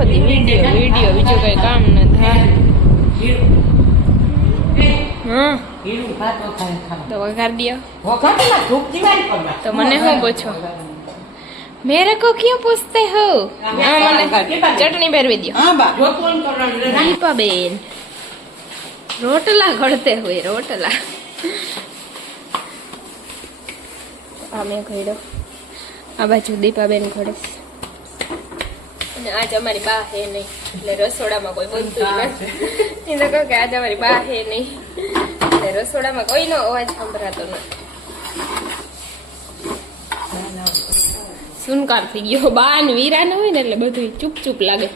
આખો દી video video, બીજું કઈ કામ ન થાય. હા તો વઘાર દિયો. તો મને શું પૂછો? मेरे को क्यों पूछते हो? મને ચટણી ભરવી દો. દીપા બેન રોટલા ઘડતે હોય, રોટલા. આ મેં ઘડ્યો, આ બાજુ દીપાબેન ઘડે. અને આજ અમારી બા હે નહીં, એટલે રસોડામાં કોઈ બનતું નથી. એ તો કહો કે આજ અમારી બા હે નહીં, એટલે રસોડામાં કોઈનો અવાજ સંભળાતો નથી. સુનકાર થઈ ગયો. બા ને વીરા ને હોય ને એટલે બધું ચૂપ ચૂપ લાગે.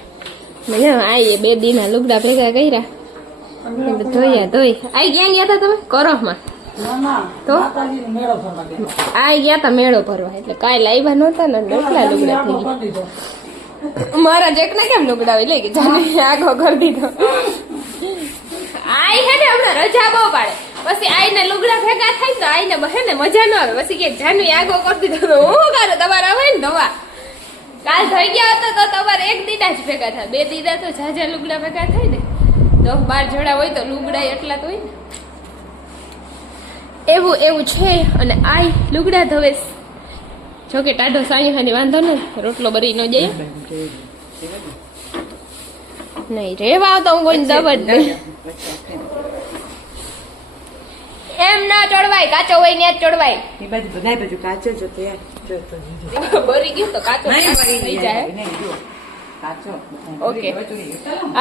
મને આ 2 દીના લુગડા ભેગા કર્યા, ધોયા ધોઈ. આઈ ક્યાં ગયા હતા તમે? કરોહમાં. તો આ ગયા તા મેળો ભરવા, એટલે કાંઈ લાવ્યા નહોતા ને એટલા લુગડા થઈ ગયા. મારા જેક ને કેમ લુગડા લઈ કે જાને આગો કરી દીધો. આઈ હે ને હમણાં રજા બહુ પાડે, પછી આઈને લુગડા ભેગા થાય તો આઈને હે ને મજા ન આવે. પછી કે જાનુ આગો કરી દીધો તો હું કરું? તમારે આવે ને દવા કાલ થઈ ગયા હતો તો તમારે 1 દીડા જ ભેગા થાય, 2 દીડા તો જાજા લુગડા ભેગા થાય ને. 10-12 જોડા હોય તો લુગડા એટલા તો હોય ને. એવું એવું છે. અને આઈ લુગડા ધોવે. જોકે ટાઢો સાંઈ વાંધો ને, રોટલો બરી ન જાય નહીં. રેવા આવતો હું કોઈ દબ જ નહીં. એમ ના ચડવાય, કાચો હોય ને જ ચડવાય. એ બાજુ બધા બાજુ કાચો જ હતો યાર. બરી ગયું તો કાચો થઈ જાય. કાચો ઓકે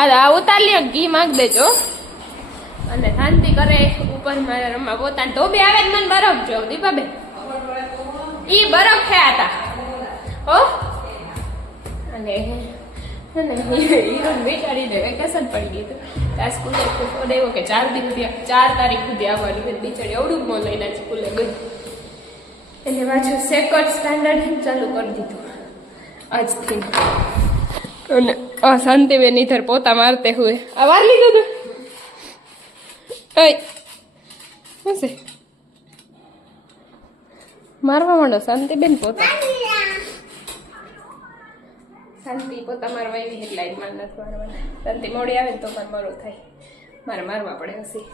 આ ઉતાર લ્યો, ઘી માંગ દેજો. અને શાંતિ કરે ઉપર મારા રમવા પોતાને. તો બે આવે મને બરફ જો દીપાબેન, ઈ બરફ થયા હતા હો. અને બેચારીને વેકેશન પડી ગયું હતું. ત્યાં સ્કૂલે ફોન આવ્યો કે 4 તારીખ સુધી આવવાની. બિચારી અવડું મોં લઈને સ્કૂલે ગઈ, એટલે પાછું 2nd સ્ટાન્ડર્ડ ચાલુ કરી દીધું આજથી. અને આ શાંતિબેન ઇધર પોતા મારતે હુએ. આ વાર લીધું તું? શું છે? મારવા માંડો શાંતિબેન પોતા. શાંતિ પોતા મારવા આવી એટલે માર નથી મારવાના. શાંતિ મોડી આવે તો મારે મારો થાય, મારે મારવા પડે હસી.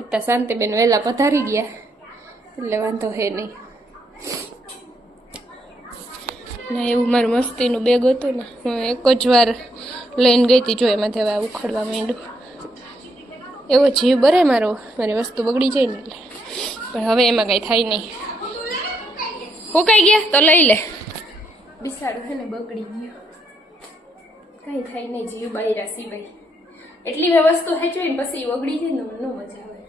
એટલે શાંતિબેન વહેલા પધારી ગયા એટલે વાંધો હે નહીં. ના એવું મારું મસ્તીનું બેગ હતું ને, હું એક જ વાર લઈને ગઈ હતી. જો એમાંથી હવે ઉખડવા માંડ્યું. એવો જીવ બરે મારો, મારી વસ્તુ બગડી જાય ને એટલે. પણ હવે એમાં કાંઈ થાય નહીં. ફૂંકાઈ ગયા તો લઈ લે. બિસાડું છે ને બગડી ગયું, કાંઈ થાય નહીં. જીવ બાયરા સિવાય એટલી વસ્તુ હેચવી ને પછી બગડી જાય ને મને ન મજા આવે.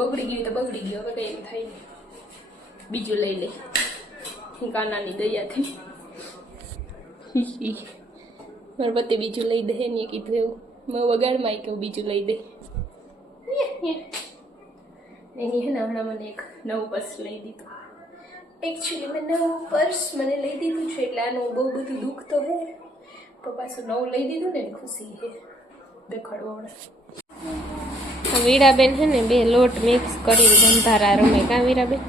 બગડી ગયું તો બગડી ગયું, હવે કંઈ એમ થાય નહીં. બીજું લઈ લે કાનાની દયાથી. મારા પતિ બીજું લઈ દે ને કીધું એવું. મેં વગાડમાં કહું બીજું લઈ દે. એની હે ને હમણાં મને એક નવું પર્સ લઈ દીધું. એકચ્યુઅલી મેં નવું પર્સ મને લઈ દીધું છે એટલે આનું બહુ બધું દુઃખ તો હે. પાછું નવું લઈ દીધું ને ખુશી હે દેખાડવા. વીરાબેન છે ને 2 લોટ મિક્સ કરી બંધારા રમે. કા વીરાબેન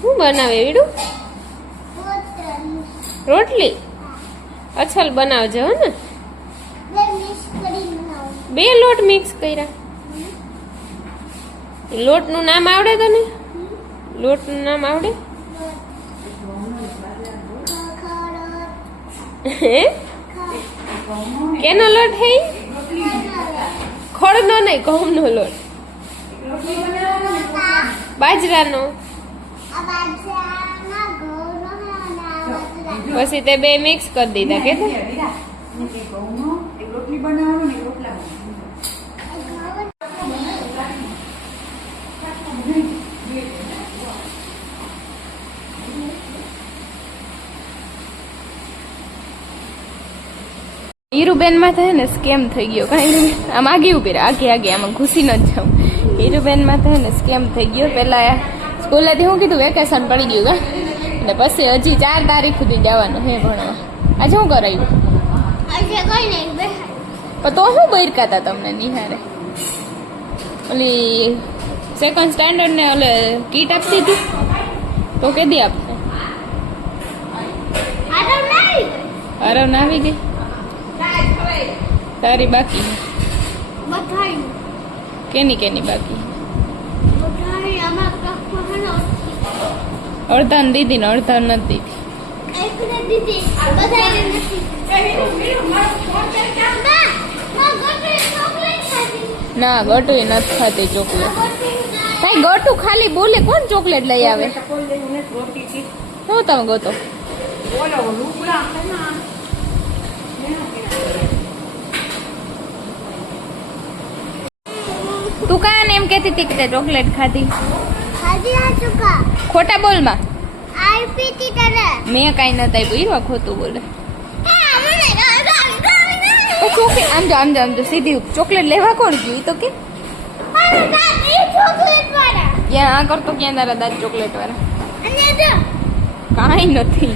શું બનાવે વીડું? રોટલી અછલ બનાવજો હો ને. 2 લોટ મિક્સ કર્યા. લોટનું નામ આવડે તને? લોટનું નામ આવડે? કેનો લોટ હે? ખોળનો નહીં, ઘઉંનો લોટ. બાજરાનો. પછી તે 2 મિક્સ કરી દીધા કે હીરુબેન માં થાય ને સ્કેમ થઈ ગયો. કઈ આમ આગે ઉભી રહે, આગે આગે આમાં ઘૂસી ન જાઉં. હીરુબેન માં થાય ને સ્કેમ થઈ ગયો. પેલા સ્કૂલેથી હું કીધું વેકેશન પડી ગયું કા, એટલે પછી હજી 4 તારીખ સુધી જવાનું હે ભણવા. આજે શું કરાયું? તો શું બરકા હતા તમને નિહારે? ઓલી 2nd સ્ટાન્ડર્ડ ને ઓલે કીટ આપતી હતી તો કેદી આપશે? આરવ ના આવી ગઈ તારી બાકી કેની બાકી અડધા ને દીધી ને અડધા નથી દીધી ના ગટુ નથી ખાતી ચોકલેટ કઈ ગટુ ખાલી બોલે કોણ ચોકલેટ લઈ આવે હું તમે ગોતો તું કાન એમ કેતી હતી કે તે ચોકલેટ ખાધી ખોટા બોલમાં મેં કઈ નથી આપ્યું હીરો ખોટું બોલે ચોકલેટ આમ જો સીધી ચોકલેટ લેવા કોણ ગયું તો કે ક્યાં આ કરતો ક્યાં તારા દાદ ચોકલેટ વાળા કાંઈ નથી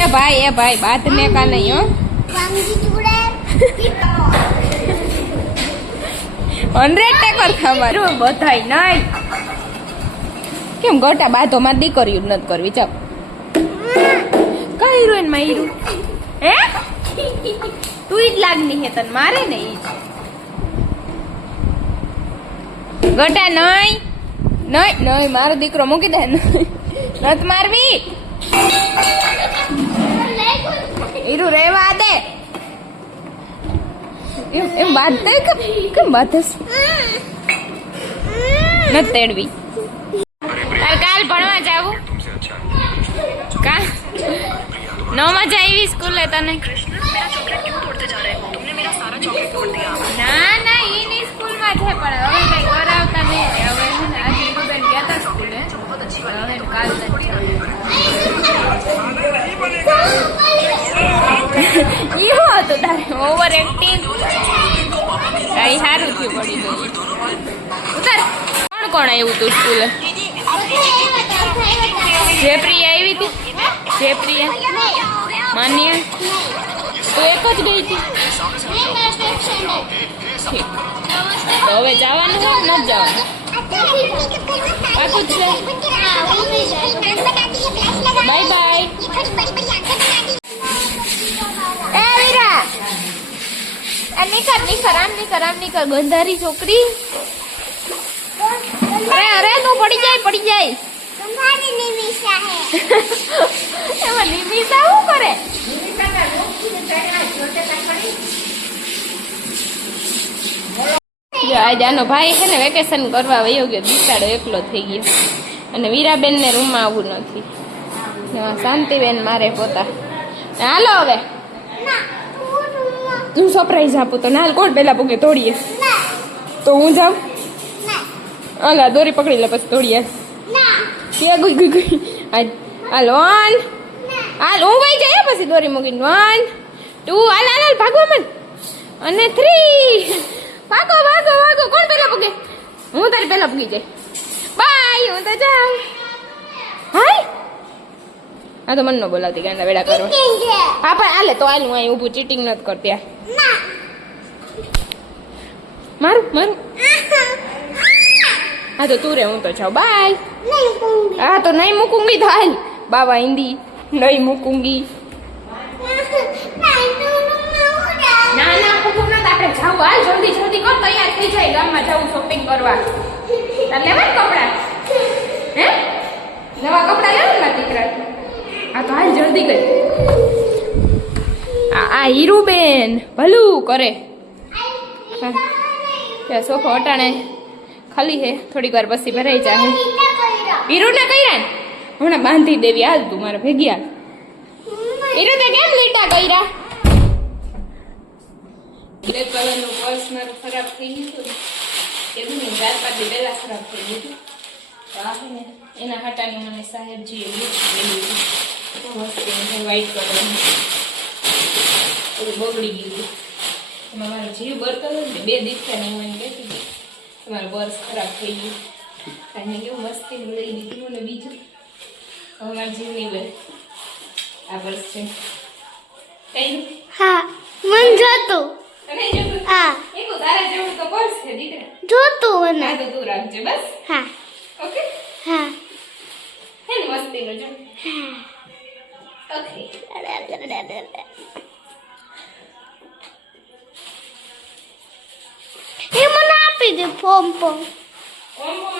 એ ભાઈ બાત ને કા નહીં હો 100% તમારું બધાય નહીં કેમ ગોટા બાધોમાં દીકરીયું નથી કરવી ચાલ કઈ હીરોઈન માં હીરો હે તું જ લાગની હે તને મારે ને ઈ ગોટા નહીં મારો દીકરો મૂકી દે નત મારવી હીરો રેવા દે એમ વાત કેમ વાત ન તેડવી તાર કાલ ભણવા જાવું કા નો મજા આવી સ્કૂલે તને ના એની સ્કૂલમાં છે પણ હવે કઈ કરાવતા નહીં હવે છે ને આજે બેન ગયા હતા સ્કૂલે હવે કાલ ઈહો હતું તારે ઓવર એક્ટિંગ કઈ સારું થયું પડી ગયું ઉતાર કોણ આવ્યું તું સ્કૂલે જયપ્રિયા આવી હતી જયપ્રિયા માન્યા તું એક જ ગઈ હતી તો હવે જવાનું હોય ન જવાનું પાકું જ છે બાય બાય એ વીરા આમ નીકર ગંધારી છોકરી અરે તું પડી જાય એમાં નિમિષા શું કરે આજે આનો ભાઈ છે ને વેકેશન કરવા વયો ગયો બિચારો એકલો થઈ ગયો અને વીરાબેન ને રૂમમાં આવવું નથી શાંતિબેન મારે પોતા હાલો હવે તું સરપ્રાઈઝ આપું તો નાલ કોણ પેલા પગે તોડીએ તો હું જાઉં હાલા દોરી પકડી લે પછી તોડીએ ક્યાં ગઈ હાલ 1 હાલ હું વહી જાય પછી દોરી મૂકીને 1 2 હાલ ભાગવા મન અને 3 ભાગો કોણ પેલા પગે હું તારી પેલા પગી જાય બાય હું તો જાઉં હાય આ તો મન ન બોલાવતી ગાંડા વેડા કરો હા પણ હાલે તો હાલ હું અહીં ઊભું ચીટિંગ નથી કરતી મારું હા તો તું રે હું તો જાઉં બાય હા તો નહીં મૂકુંગી તો હાલ બાબા હિન્દી નહીં મૂકુંગી ના મૂકું ના આપણે જાવ હાલ જલ્દી કર તૈયાર થઈ જાય ગામમાં જાવું શોપિંગ કરવા તાર લેવા કપડા હે નવા કપડા લેવા ને દીકરા આ તો હાલ જલ્દી કર આ હીરુબેન ભલું કરે ત્યાં સોફા અટાણે ખાલી હે થોડીક વાર પછી ભરાઈ જાય હીરુ ને કર્યા ને હમણાં બાંધી દેવી હાલ તું મારે ભેગી હાલ હીરુ તે કેમ લીટા કર્યા બ્લેક કલરનું પર્સ મારું ખરાબ થઈ ગયું હતું કીધું ને 4-5 દી પહેલા ખરાબ થઈ ગયું હતું તો આ ને એના હટાની મને સાહેબજીએ ગિફ્ટ લીધી હતી વ્હાઈટ કલરનું બધું બગડી ગયું હતું એમાં મારો જીવ બરતો હતો ને 2 દિવસ થયા મને કહેતી હતી તમારું પર્સ ખરાબ થઈ ગયું કાંઈ કેવું મસ્તી લઈ દીધું ને બીજું હવે મારા જીવ નહીં લે આ પર્સ છે કઈ હા મન જોતું અને જેવું હા એકો તારે જેવું તો પર્સ છે દીકરા જોતું મને આ તો તું રાખજે બસ હા ઓકે હા હે મસ્તી નો જો એ મને આપી દે ફોર્મ પણ ઓમ ઓમ